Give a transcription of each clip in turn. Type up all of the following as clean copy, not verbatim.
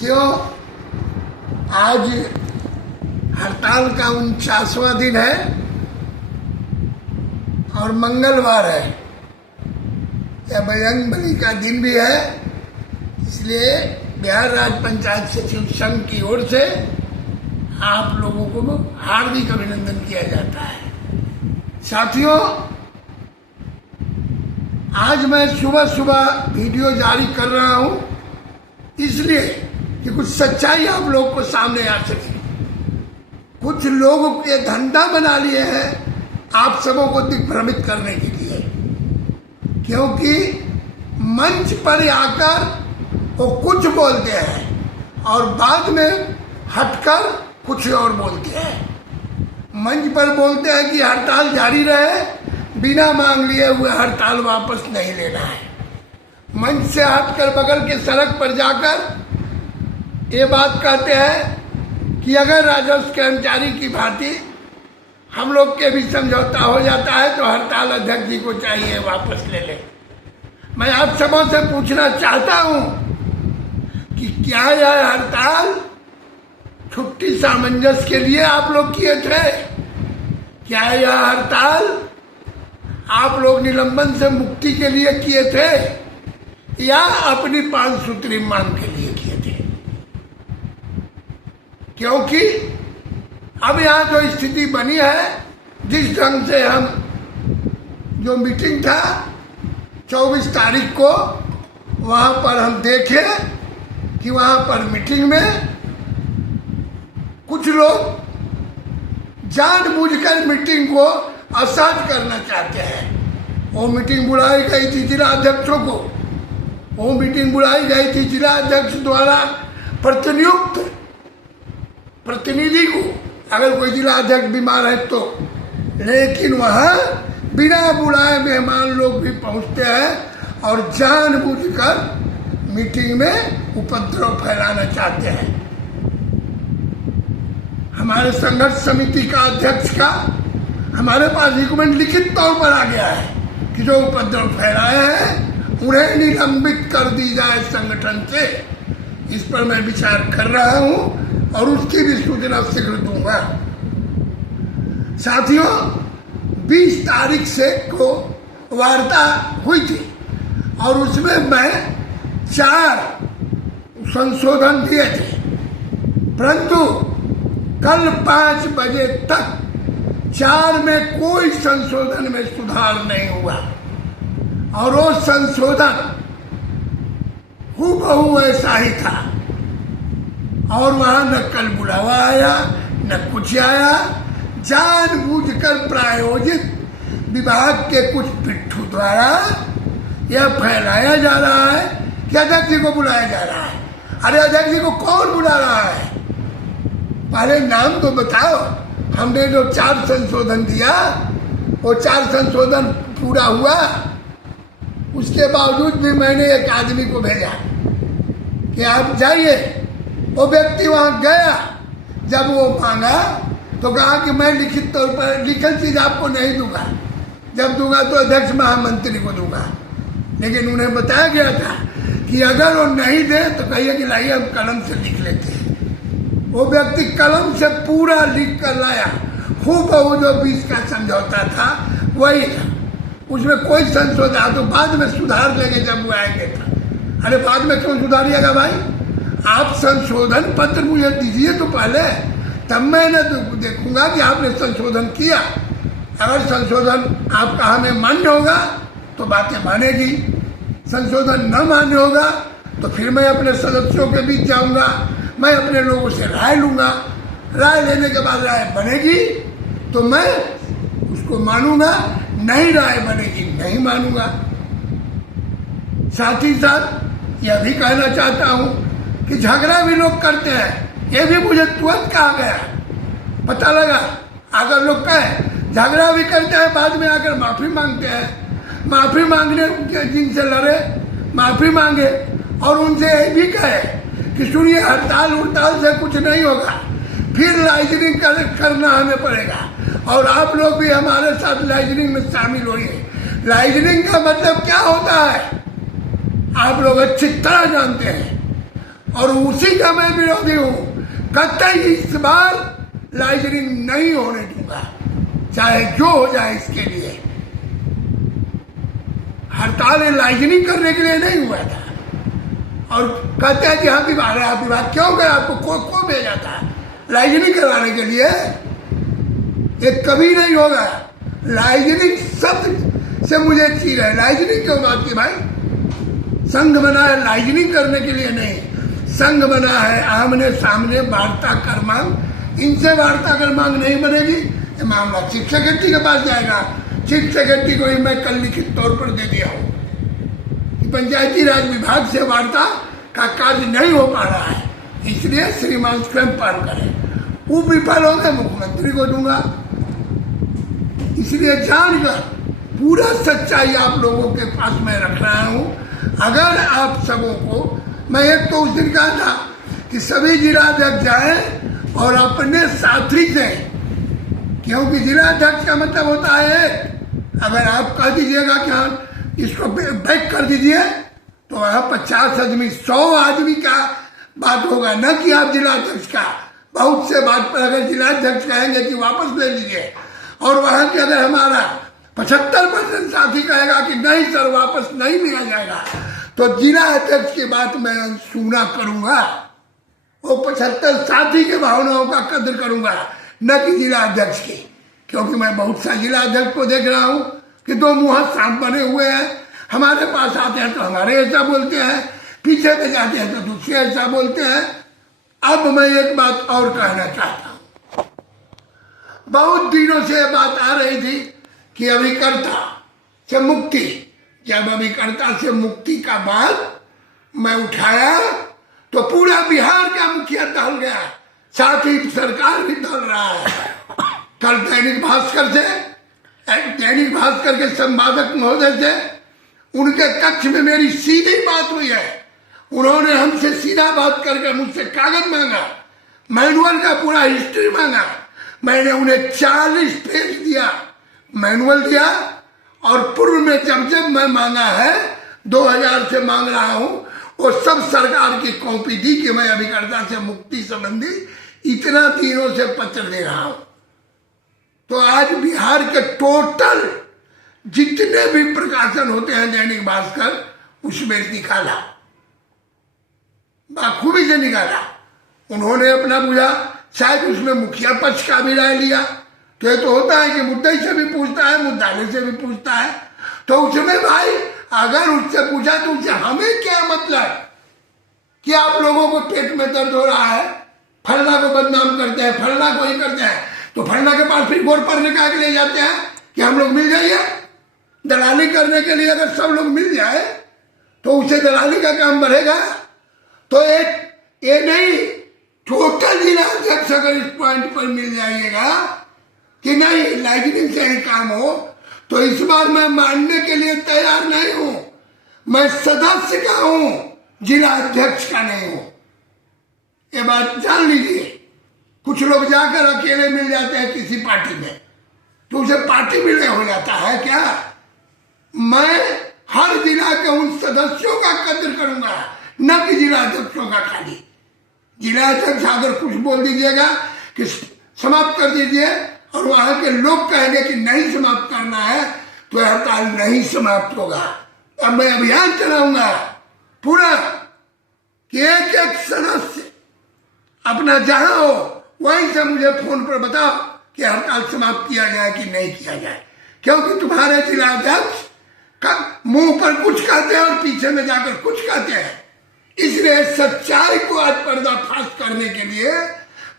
क्यों आज हड़ताल का 49वां दिन है और मंगलवार है, यह बजरंग बली का दिन भी है। इसलिए बिहार राज्य पंचायत सचिव संघ की ओर से आप लोगों को हार्दिक अभिनंदन किया जाता है। साथियों, आज मैं सुबह सुबह वीडियो जारी कर रहा हूं इसलिए कि कुछ सच्चाई आप लोग को सामने आ सके। कुछ लोग ये धंधा बना लिए हैं आप सबों को दिग्भ्रमित करने के लिए, क्योंकि मंच पर आकर वो कुछ बोलते हैं और बाद में हटकर कुछ और बोलते हैं। मंच पर बोलते हैं कि हड़ताल जारी रहे, बिना मांग लिए हुए हड़ताल वापस नहीं लेना है। मंच से हटकर बगल के सड़क पर जाकर ये बात कहते हैं कि अगर राजस्व कर्मचारी की भांति हम लोग के भी समझौता हो जाता है तो हड़ताल अध्यक्ष जी को चाहिए वापस ले ले। मैं आप सबों से पूछना चाहता हूं कि क्या यह हड़ताल छुट्टी सामंजस्य के लिए आप लोग किए थे? क्या यह हड़ताल आप लोग निलंबन से मुक्ति के लिए किए थे या अपनी 5 सूत्री मांग के लिए किए थे? क्योंकि अब यहां जो स्थिति बनी है, जिस ढंग से हम जो मीटिंग था 24 तारीख को वहां पर हम देखे कि वहां पर मीटिंग में कुछ लोग जानबूझकर मीटिंग को असहज करना चाहते हैं। वो मीटिंग बुलाई गई थी जिला अध्यक्षों को, वो मीटिंग बुलाई गई थी जिला अध्यक्ष द्वारा प्रतिनियुक्त प्रतिनिधि को, अगर कोई जिला अध्यक्ष बीमार है तो। लेकिन वहां बिना बुलाए मेहमान लोग भी पहुंचते हैं और जानबूझकर मीटिंग में उपद्रव फैलाना चाहते हैं। हमारे संघर्ष समिति का अध्यक्ष का हमारे पास रिकमेंड लिखित तौर पर आ गया है कि जो उपद्रव फैलाए हैं उन्हें निलंबित कर दी जाए संगठन से। इस पर मैं विचार कर रहा हूं और उसकी भी सूचना शीघ्र दूंगा। साथियों, 20 तारीख से को वार्ता हुई थी और उसमें मैं 4 संशोधन दिए थे, परंतु कल 5 बजे तक 4 में कोई संशोधन में सुधार नहीं हुआ और वो संशोधन हूबहू ऐसा ही था और वहां न कल बुलावा आया न कुछ आया। जानबूझकर प्रायोजित विभाग के कुछ पिट्ठू द्वारा यह फैलाया जा रहा है कि अध्यक्ष जी को बुलाया जा रहा है। अरे अध्यक्ष जी को कौन बुला रहा है? पहले नाम तो बताओ। हमने जो 4 संशोधन दिया वो 4 संशोधन पूरा हुआ, उसके बावजूद भी मैंने एक आदमी को भेजा कि आप जाइए। वो व्यक्ति वहां गया, जब वो मांगा तो कहा कि मैं लिखित तौर पर लिखित चीज आपको नहीं दूंगा, जब दूंगा तो अध्यक्ष महामंत्री को दूंगा। लेकिन उन्हें बताया गया था कि अगर वो नहीं दे तो कहिए कि लाइए हम कलम से लिख लेते हैं। वो व्यक्ति कलम से पूरा लिख कर लाया, हूबहू जो 20 का समझौता था वही था, उसमें कोई संशोधन तो बाद में सुधार लेंगे जब वो आएंगे था। अरे बाद में क्यों सुधारिएगा भाई? आप संशोधन पत्र मुझे दीजिए तो पहले, तब मैं देखूंगा कि आपने संशोधन किया। अगर संशोधन आपका हमें मान्य होगा तो बातें मानेगी, संशोधन न मान्य होगा तो फिर मैं अपने सदस्यों के बीच जाऊंगा, मैं अपने लोगों से राय लूंगा। राय लेने के बाद राय बनेगी तो मैं उसको मानूंगा, नहीं राय बनेगी नहीं मानूंगा। साथ ही साथ यह भी कहना चाहता हूं कि झगड़ा भी लोग करते हैं, ये भी मुझे तुरंत कहा गया, पता लगा। अगर लोग कहे झगड़ा भी करते हैं, बाद में आकर माफी मांगते हैं, माफी मांगने जिनसे लड़े माफी मांगे और उनसे ये भी कहे कि सुनिए हड़ताल उड़ताल से कुछ नहीं होगा, फिर लाइजनिंग करना हमें पड़ेगा और आप लोग भी हमारे साथ लाइजनिंग में शामिल होइए। लाइजनिंग का मतलब क्या होता है आप लोग अच्छी तरह जानते हैं। और उसी का मैं विरोधी हूँ। कतई इस बार लाइजनिंग नहीं होने दूंगा, चाहे जो हो जाए। इसके लिए हड़ताल लाइजनिंग करने के लिए नहीं हुआ था। और कहते हैं कि हाँ विभाग क्यों गया, आपको कौन भेजा था लाइजनिंग करवाने के लिए? ये कभी नहीं होगा। लाइजनिंग शब्द से मुझे चीज है। लाइजनिंग क्यों बात की भाई? संघ बना है लाइजनिंग करने के लिए नहीं, संघ बना है आमने सामने वार्ता कर मांग। इनसे वार्ता कर मांग नहीं बनेगी, ये मामला चीफ सेक्रेटरी के पास जाएगा। चीफ सेक्रेटरी को ही मैं कल लिखित तौर पर दे दिया हूँ कि पंचायती राज विभाग से वार्ता का कार्य नहीं हो पा रहा है, इसलिए श्रीमान स्वयं पालन करें। वो विफल हो गए, मुख्यमंत्री को दूंगा। इसलिए जानकर पूरा सच्चाई आप लोगों के पास मैं रख रहा हूं। अगर आप सबों को, मैं एक तो उस दिन कहा था कि सभी जिलाध्यक्ष जाएं और अपने साथी से, क्योंकि जिलाध्यक्ष का मतलब होता है अगर आप कह दीजिएगा कि हाँ इसको बैक कर दीजिए, तो वहां 50 आदमी 100 आदमी का बात होगा, न कि आप जिलाध्यक्ष का। बहुत से बात पर अगर जिलाध्यक्ष कहेंगे कि वापस ले लीजिए, और वहां के अगर हमारा 75% साथी कहेगा कि नहीं सर वापस नहीं लिया जाएगा, तो जिला अध्यक्ष की बात मैं सुना करूंगा। वो 75 साथी के भावनाओं का कदर करूंगा, न कि जिला अध्यक्ष की। क्योंकि मैं बहुत सा जिला अध्यक्ष को देख रहा हूं कि दो मुंह सांप बने हुए हैं। हमारे पास आते हैं तो हमारे ऐसा बोलते हैं, पीछे में जाते हैं तो दूसरे ऐसा बोलते हैं। अब मैं एक बात और कहना चाहता हूं। बहुत दिनों से बात आ रही थी कि अभिकर्ता से मुक्ति। जब अभिकर्ता से मुक्ति का बात मैं उठाया तो पूरा बिहार का मुखिया दल गया, साथ ही सरकार भी दल रहा है। कल दैनिक भास्कर के संपादक महोदय से उनके कक्ष में मेरी सीधी बात हुई है। उन्होंने हमसे सीधा बात करके मुझसे कागज मांगा, मैनुअल का पूरा हिस्ट्री मांगा। मैंने उन्हें 40 पेज दिया, मैनुअल दिया। और पूर्व में जब मैं मांगा है 2000 से मांग रहा हूं, वो सब सरकार की कॉपी दी कि मैं अभिकर्ता से मुक्ति संबंधी इतना दिनों से पत्र दे रहा हूं। तो आज बिहार के टोटल जितने भी प्रकाशन होते हैं दैनिक भास्कर, उसमें निकाला, बाखूबी से निकाला। उन्होंने अपना बुझा, शायद उसमें मुखिया पक्ष का भी राय लिया। तो ये तो होता है कि मुद्दई से भी पूछता है, मुद्दाले से भी पूछता है। तो उसमें भाई अगर उससे पूछा तो उससे हमें क्या मतलब कि आप लोगों को पेट में दर्द हो रहा है, फलना को बदनाम करते हैं, फलना को ही करते हैं, तो फलना के पास फिर वोट पड़ने का ले जाते हैं कि हम लोग मिल जाइए। दलाली करने के लिए अगर सब लोग मिल जाए तो उसे दलाली का काम बढ़ेगा। तो ये नहीं, टोटल जिला अध्यक्ष अगर इस पॉइंट पर मिल जाइएगा कि नहीं लाइजनिंग से ही काम हो, तो इस बार मैं मानने के लिए तैयार नहीं हूं। मैं सदस्य का हूं, जिला अध्यक्ष का नहीं हूं। ये बात जान लीजिए। कुछ लोग जाकर अकेले मिल जाते हैं किसी पार्टी में, तो उसे पार्टी मिलने हो जाता है क्या? मैं हर जिला के उन सदस्यों का कदर करूंगा, न कि जिला अध्यक्षों का खाली। जिला अध्यक्ष अगर कुछ बोल दीजिएगा कि समाप्त कर दीजिए और वहां के लोग कहेंगे कि नहीं समाप्त करना है, तो हड़ताल नहीं समाप्त होगा। अब मैं अभियान चलाऊंगा पूरा कि एक एक सदस्य अपना जहां हो वहीं से मुझे फोन पर बताओ कि हड़ताल समाप्त किया जाए कि नहीं किया जाए। क्योंकि तुम्हारे जिला अध्यक्ष का मुंह पर कुछ कहते हैं और पीछे में जाकर कुछ कहते हैं। इसलिए सच्चाई को आज पर्दाफाश करने के लिए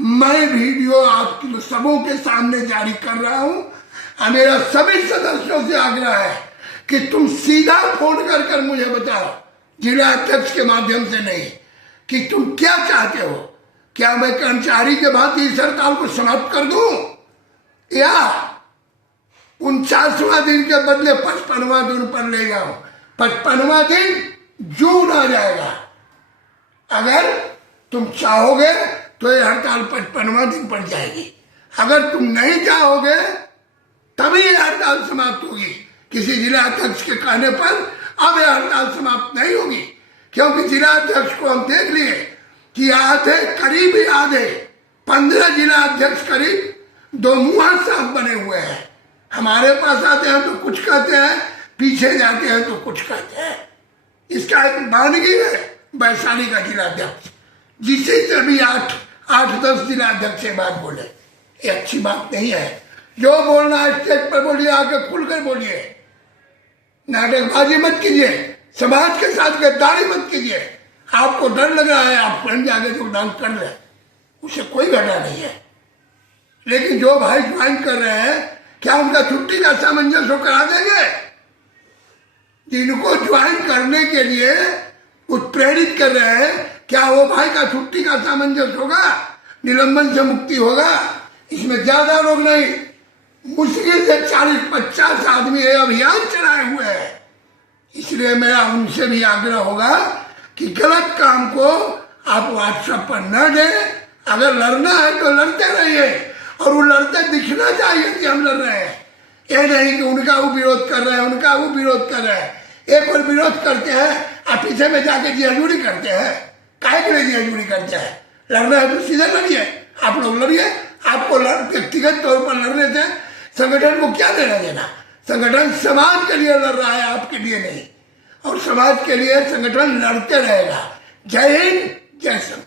मैं वीडियो आप सबों के सामने जारी कर रहा हूं। मेरा सभी सदस्यों से आग्रह है कि तुम सीधा फोन कर मुझे बताओ, जिला अध्यक्ष के माध्यम से नहीं, कि तुम क्या चाहते हो। क्या मैं कर्मचारी के बाद इस हड़ताल को समाप्त कर दूं, या 49वां दिन के बदले 55वां दिन पर ले जाऊं? 55वां दिन जून आ जाएगा। अगर तुम चाहोगे तो ये हड़ताल 55वां दिन पर जाएगी। अगर तुम नहीं चाहोगे तभी ये हड़ताल समाप्त होगी। किसी जिला अध्यक्ष के कहने पर अब यह हड़ताल समाप्त नहीं होगी, क्योंकि जिला अध्यक्ष को हम देख लिए कि आधे, करीब ही आधे, 15 जिला अध्यक्ष करीब दो मुंहा साफ बने हुए हैं। हमारे पास आते हैं तो कुछ कहते हैं, पीछे जाते हैं तो कुछ कहते हैं। इसका एक मानगी है वैशाली का जिला अध्यक्ष, जिसे से भी 8-10 जिला अध्यक्ष से बात बोले, ये अच्छी बात नहीं है। जो बोलना है स्टेज पर बोलिए, आके खुलकर बोलिए, नाटकबाजी मत कीजिए, समाज के साथ गद्दारी मत कीजिए। आपको डर लग रहा है, आप स्वयं जाके जो डांस कर रहे हैं उससे कोई घटना नहीं है। लेकिन जो भाई ज्वाइन कर रहे हैं, क्या उनका छुट्टी का सामंजस्य करा देंगे? जिनको ज्वाइन करने के लिए उत्प्रेरित कर रहे हैं, क्या वो भाई का छुट्टी का सामंजस्य होगा? निलंबन से मुक्ति होगा? इसमें ज्यादा लोग नहीं, मुश्किल से 40-50 आदमी ये अभियान चलाए हुए हैं। इसलिए मेरा उनसे भी आग्रह होगा कि गलत काम को आप व्हाट्सएप पर न दें। अगर लड़ना है तो लड़ते रहिए, और वो लड़ते दिखना चाहिए कि हम लड़ रहे हैं। ये नहीं कि उनका वो विरोध कर रहे हैं, उनका वो विरोध कर रहे हैं। एक और विरोध करते हैं और पीछे में जाके जी हजूरी करते हैं। काहे के लिए जी हजूरी करते हैं? लड़ना है तो सीधे लड़िए, आप लोग लड़िए। आपको व्यक्तिगत तौर पर लड़ने से संगठन को क्या लेना देना? संगठन समाज के लिए लड़ रहा है, आपके लिए नहीं। और समाज के लिए संगठन लड़ते रहेगा। जय हिंद, जय संघ।